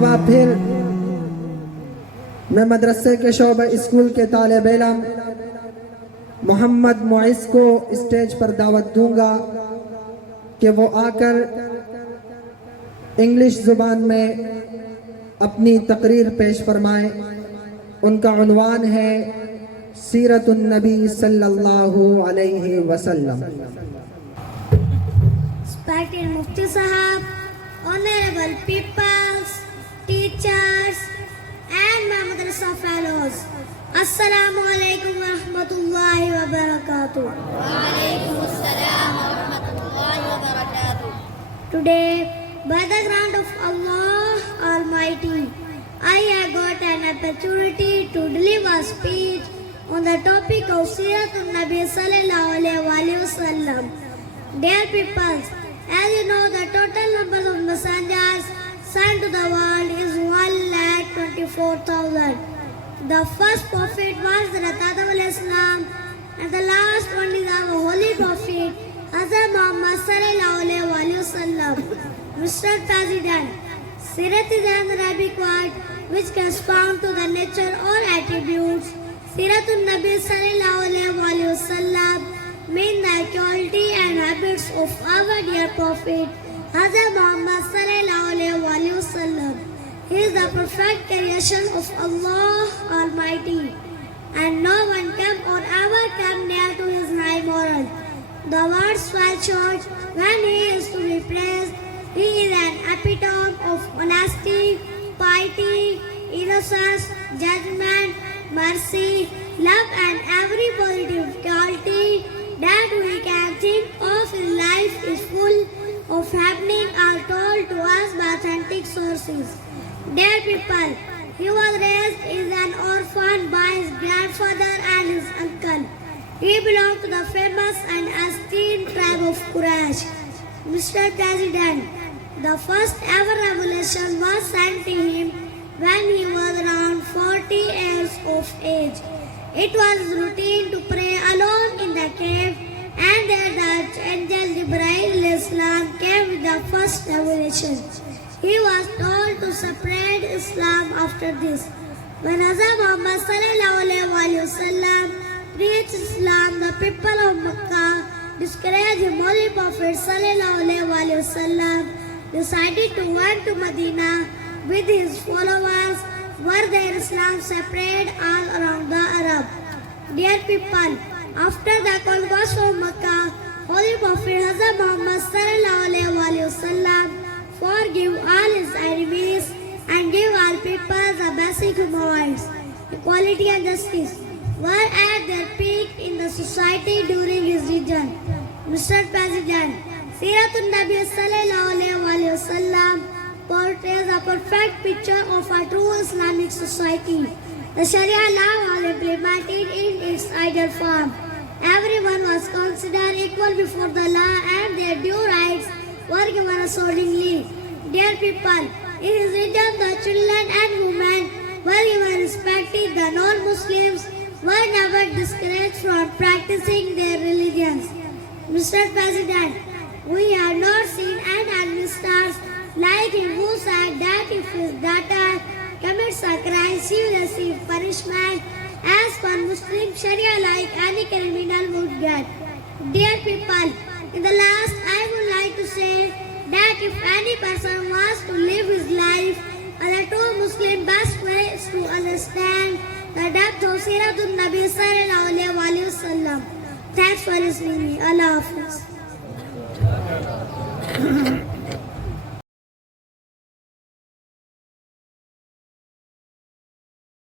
مرتبہ پھر میں مدرسے کے شعبہ اسکول کے طالب علم محمد معیز کو اسٹیج پر دعوت دوں گا کہ وہ آ کر انگلش زبان میں اپنی تقریر پیش فرمائیں. ان کا عنوان ہے سیرت النبی صلی اللہ علیہ وسلم. Respected Mufti Sahab, honorable peoples, teachers and my Madrsa fellows, Assalamu alaikum wa rahmatullahi wa barakatuh. Wa alaikum assalam wa rahmatullahi wa barakatuh. Today, by the grant of Allah Almighty, I have got an opportunity to deliver a speech on the topic of Seratulnaabvi sallallahu alaihi wasallam. Dear peoples, as you know, the total number of messengers sent to the world is 1,24,000. The first prophet was Serat, and the last one is our holy prophet, Hazrat Muhammad sallallahu alaihi wasallam. Mr. President, Serat is an Arabic word which corresponds to the nature or attributes. Seratulnaabvi sallallahu alaihi wasallam mean the quality and habits of our dear prophet Hazrat Muhammad sallallahu alaihi wasallam. He is the perfect creation of Allah Almighty, and no one can or ever come near to his high moral. The words fall short when he is to be praised. He is an epitome of honesty, piety, innocence, judgment, mercy, love, and every positive quality that we can think of in life is full of happening are told to us by authentic sources. Dear people, he was raised as an orphan by his grandfather and his uncle. He belonged to the famous and esteemed tribe of Quraysh. Mr. President, the first ever revelation was sent to him when he was around 40 years of age. It was routine to pray alone in the cave, and there the angel Jibreel came with the first revelation. He was told to spread Islam after this. When Hazrat Muhammad sallallahu alaihi wasallam preached Islam, the people of Makkah discouraged the Holy Prophet sallallahu alaihi wasallam decided to went to Medina with his followers, where their Islam spread all around the Arab. Dear people, after the conquest of Makkah, Holy Prophet Hazrat Muhammad sallallahu alaihi wasallam forgive all his enemies and give all people the basic human rights, equality and justice, were at their peak in the society during his reign. Mr. President, Seratulnaabvi sallallahu alaihi wasallam portrays a perfect picture of a true Islamic society. The Sharia law was implemented in its ideal form. Everyone was considered equal before the law, and their due rights were given accordingly. Dear people, in his region the children and women were given respect. The non-Muslims were never discouraged from practicing their religions. Mr. President, we have not seen an administrator like him who said that if his daughter commits a crime, she will receive punishment as per Muslim Sharia like any criminal would get. Dear people, in the last I would like to say that if any person wants to live his life as a true Muslim, best way is to understand the depth of Seratulnaabvi sallallahu alaihi wasallam. Thanks for listening me. Allah Hafiz.